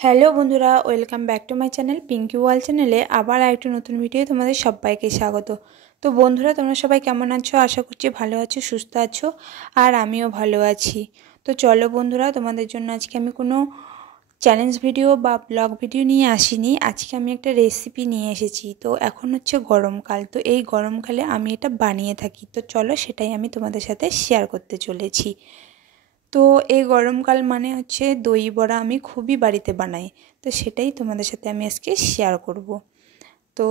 Hello বন্ধুরা, welcome back to my channel Pinky ওয়াল চ্যানেলে আবার একটা নতুন ভিডিও তোমাদের সবাইকে স্বাগত। তো বন্ধুরা, তোমরা সবাই কেমন আছো? আশা করছি ভালো আছো, সুস্থ আছো, আর আমিও ভালো আছি। তো চলো বন্ধুরা, তোমাদের জন্য আজকে আমি কোনো চ্যালেঞ্জ ভিডিও বা ব্লগ ভিডিও নিয়ে আসিনি। আজকে আমি একটা রেসিপি নিয়ে এসেছি। তো এখন হচ্ছে গরমকাল, তো এই গরমকালে আমি এটা বানিয়ে থাকি। তো চলো সেটাই আমি তোমাদের সাথে শেয়ার করতে চলেছি। তো এই গরমকাল মানে হচ্ছে দই বড়া আমি খুবই বাড়িতে বানাই। তো সেটাই তোমাদের সাথে আমি আজকে শেয়ার করব। তো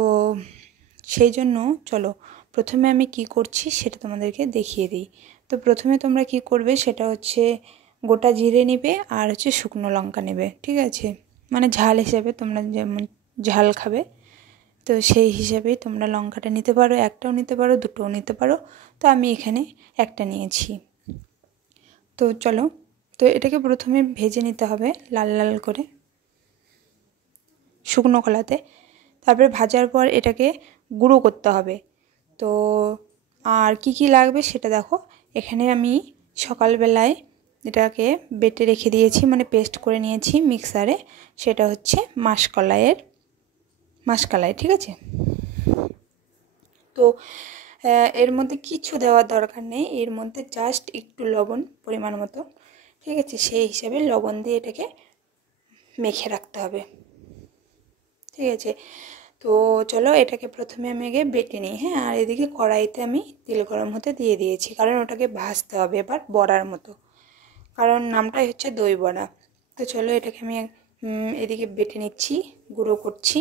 সেই জন্য চলো প্রথমে আমি কি করছি সেটা তোমাদেরকে দেখিয়ে দিই। তো প্রথমে তোমরা কি করবে সেটা হচ্ছে গোটা জিরে নেবে আর হচ্ছে শুকনো লঙ্কা নেবে, ঠিক আছে? মানে ঝাল হিসাবে তোমরা যেমন ঝাল খাবে তো সেই হিসাবেই তোমরা লঙ্কাটা নিতে পারো, একটাও নিতে পারো, দুটোও নিতে পারো। তো আমি এখানে একটা নিয়েছি। তো চলো, তো এটাকে প্রথমে ভেজে নিতে হবে লাল লাল করে শুকনো কলাতে। তারপরে ভাজার পর এটাকে গুঁড়ো করতে হবে। তো আর কি কি লাগবে সেটা দেখো। এখানে আমি সকালবেলায় এটাকে বেটে রেখে দিয়েছি, মানে পেস্ট করে নিয়েছি মিক্সারে। সেটা হচ্ছে মাসকলাই, ঠিক আছে? তো এর মধ্যে কিছু দেওয়ার দরকার নেই, এর মধ্যে জাস্ট একটু লবণ পরিমাণ মতো, ঠিক আছে? সেই হিসাবে লবণ দিয়ে এটাকে মেখে রাখতে হবে, ঠিক আছে? তো চলো এটাকে প্রথমে আমি আগে বেটে নিই, হ্যাঁ। আর এদিকে কড়াইতে আমি তেল গরম হতে দিয়ে দিয়েছি, কারণ ওটাকে ভাজতে হবে এবার বড়ার মতো, কারণ নামটাই হচ্ছে দই বড়া। তো চলো এটাকে আমি এদিকে বেটে নিচ্ছি, গুঁড়ো করছি,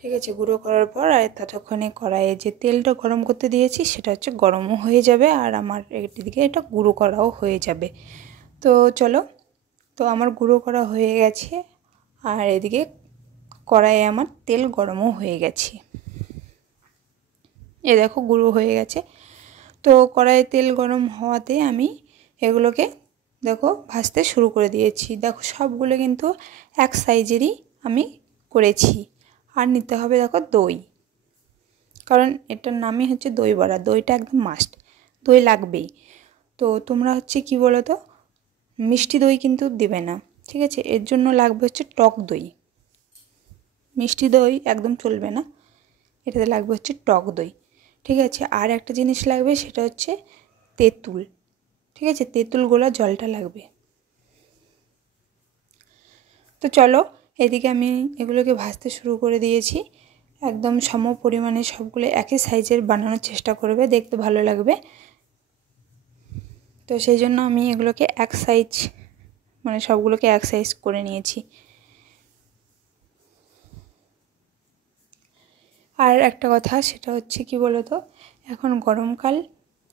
ঠিক আছে? গুঁড়ো করার পর আর ততক্ষণে কড়াইয়ে যে তেলটা গরম করতে দিয়েছি সেটা হচ্ছে গরমও হয়ে যাবে, আর আমার এদিকে এটা গুঁড়ো করাও হয়ে যাবে। তো চলো, তো আমার গুঁড়ো করা হয়ে গেছে, আর এদিকে কড়াইয়ে আমার তেল গরমও হয়ে গেছে। এ দেখো গুঁড়ো হয়ে গেছে। তো কড়াইয়ে তেল গরম হওয়াতে আমি এগুলোকে দেখো ভাজতে শুরু করে দিয়েছি। দেখো সবগুলো কিন্তু এক সাইজেরই আমি করেছি। আর নিতে হবে দেখো দই, কারণ এটার নামই হচ্ছে দই বড়া, দইটা একদম মাস্ট, দই লাগবেই। তো তোমরা হচ্ছে কি বলো তো, মিষ্টি দই কিন্তু দেবে না, ঠিক আছে? এর জন্য লাগবে হচ্ছে টক দই, মিষ্টি দই একদম চলবে না, এটাতে লাগবে হচ্ছে টক দই, ঠিক আছে? আর একটা জিনিস লাগবে সেটা হচ্ছে তেঁতুল, ঠিক আছে? তেঁতুল গোলা জলটা লাগবে। তো চলো এদিকে আমি এগুলোকে ভাজতে শুরু করে দিয়েছি। একদম সম পরিমাণে সবগুলো একই সাইজের বানানোর চেষ্টা করবে, দেখতে ভালো লাগবে। তো সেই জন্য আমি এগুলোকে এক সাইজ, মানে সবগুলোকে এক সাইজ করে নিয়েছি। আর একটা কথা সেটা হচ্ছে কি বলতো, এখন গরমকাল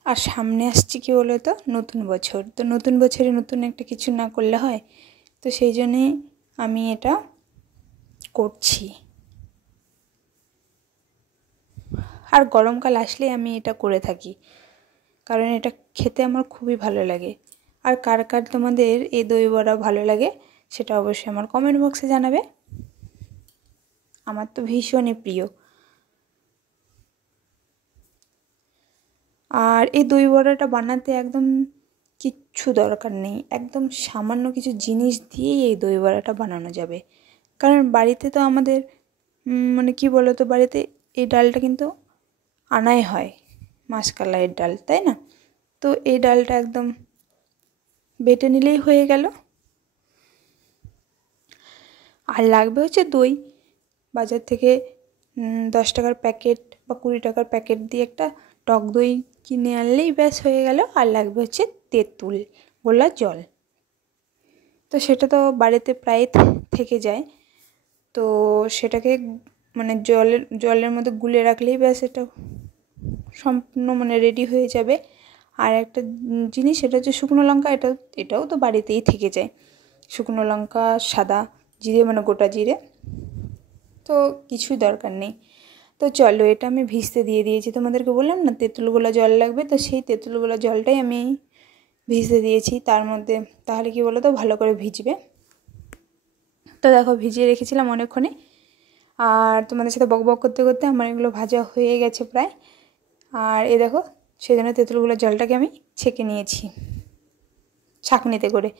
আর সামনে আসছে কি বলতো নতুন বছর। তো নতুন বছরে নতুন একটা কিছু না করলে হয়, তো সেই জন্যে আমি এটা করছি। আর গরমকাল আসলে আমি এটা করে থাকি, কারণ এটা খেতে আমার খুবই ভালো লাগে। আর কার কার তোমাদের এই দই বড়া ভালো লাগে সেটা অবশ্যই আমার কমেন্ট বক্সে জানাবে। আমার তো ভীষণই প্রিয়। আর এই দই বড়াটা বানাতে একদম কিচ্ছু দরকার নেই, একদম সামান্য কিছু জিনিস দিয়েই এই দই বড়াটা বানানো যাবে। কারণ বাড়িতে তো আমাদের মানে কি বলো তো, বাড়িতে এই ডালটা কিন্তু আনাই হয়, মাসকলাইয়ের ডাল, তাই না? তো এই ডালটা একদম বেটে নিলেই হয়ে গেল। আর লাগবে হচ্ছে দই, বাজার থেকে 10 টাকার প্যাকেট বা 20 টাকার প্যাকেট দিয়ে একটা টক দই কিনে আনলেই ব্যাস হয়ে গেল। আর লাগবে হচ্ছে তেঁতুল গোলা জল, তো সেটা তো বাড়িতে প্রায় থেকে যায়। তো সেটাকে মানে জলের মধ্যে গুলে রাখলেই ব্যাস এটা সম্পূর্ণ মানে রেডি হয়ে যাবে। আর একটা জিনিস সেটা হচ্ছে শুকনো লঙ্কা, এটাও তো বাড়িতেই থেকে যায়। শুকনো লঙ্কা, সাদা জিরে মানে গোটা জিরে, তো কিছুই দরকার নেই। তো চলো এটা আমি ভিজতে দিয়ে দিয়েছি, তোমাদেরকে বললাম না তেঁতুল গোলা জল লাগবে, তো সেই তেঁতুল গোলা জলটাই আমি ভিজতে দিয়েছি তার মধ্যে। তাহলে কি বলো তো, ভালো করে ভিজবে। তো দেখো ভিজিয়ে রেখেছিলাম অনেকক্ষণে, আর তোমাদের সাথে বক বক করতে করতে আমার এগুলো ভাজা হয়ে গেছে প্রায়। আর এই দেখো সেই জন্য তেঁতুল গোলার জলটাকে আমি ছেঁকে নিয়েছি ছাঁকনিতে করে।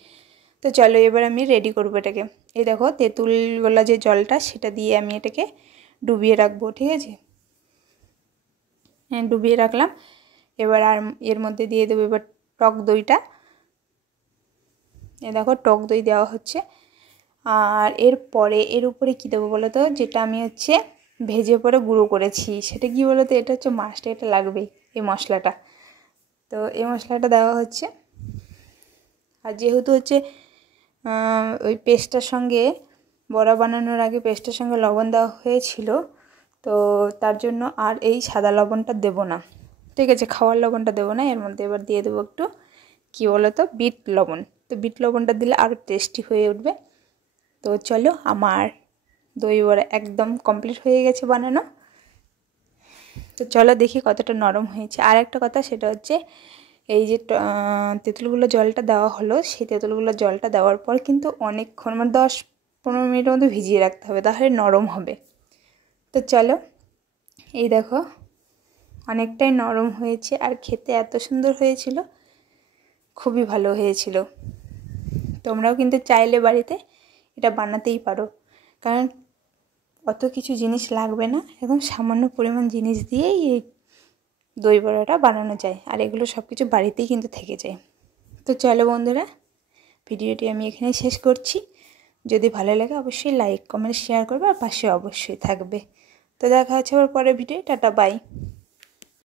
তো চলো এবার আমি রেডি করবো এটাকে। এই দেখো তেঁতুলওয়ালা যে জলটা সেটা দিয়ে আমি এটাকে ডুবিয়ে রাখবো, ঠিক আছে। হ্যাঁ, ডুবিয়ে রাখলাম। এবার আর এর মধ্যে দিয়ে দেবো এবার টক দইটা। এ দেখো টক দই দেওয়া হচ্ছে। আর এরপরে এর উপরে কী দেবো বলো তো, যেটা আমি হচ্ছে ভেজে পরে গুঁড়ো করেছি, সেটা কি বলো তো, এটা হচ্ছে মাছটা, এটা লাগবেই এই মশলাটা। তো এই মশলাটা দেওয়া হচ্ছে। আর যেহেতু হচ্ছে ওই পেস্টটার সঙ্গে বড়া বানানোর আগে পেস্টের সঙ্গে লবণ দেওয়া হয়েছিল, তো তার জন্য আর এই সাদা লবণটা দেবো না, ঠিক আছে, খাওয়ার লবণটা দেবো না। এর মধ্যে এবার দিয়ে দেবো একটু কী বলো তো, বিট লবণ। তো বিট লবণটা দিলে আরও টেস্টি হয়ে উঠবে। তো চলো আমার দই বড়া একদম কমপ্লিট হয়ে গেছে বানানো। তো চলো দেখি কতটা নরম হয়েছে। আর একটা কথা, সেটা হচ্ছে এই যে তেঁতুলগুলো জলটা দেওয়া হলো, সেই তেঁতুলগুলো জলটা দেওয়ার পর কিন্তু অনেকক্ষণ, মানে 10-15 মিনিটের মধ্যে ভিজিয়ে রাখতে হবে, তাহলে নরম হবে। তো চলো এই দেখো অনেকটাই নরম হয়েছে, আর খেতে এত সুন্দর হয়েছিল, খুবই ভালো হয়েছিল। তোমরাও কিন্তু চাইলে বাড়িতে এটা বানাতেই পারো, কারণ অত কিছু জিনিস লাগবে না, একদম সামান্য পরিমাণ জিনিস দিয়েই এই দই বড়াটা বানানো যায়। আর এগুলো সব কিছু বাড়িতেই কিন্তু থেকে যায়। তো চলো বন্ধুরা, ভিডিওটি আমি এখানেই শেষ করছি। যদি ভালো লাগে অবশ্যই লাইক কমেন্ট শেয়ার করবে, আর পাশে অবশ্যই থাকবে। তো দেখা হচ্ছে আবার পরের ভিডিও। Tata, by.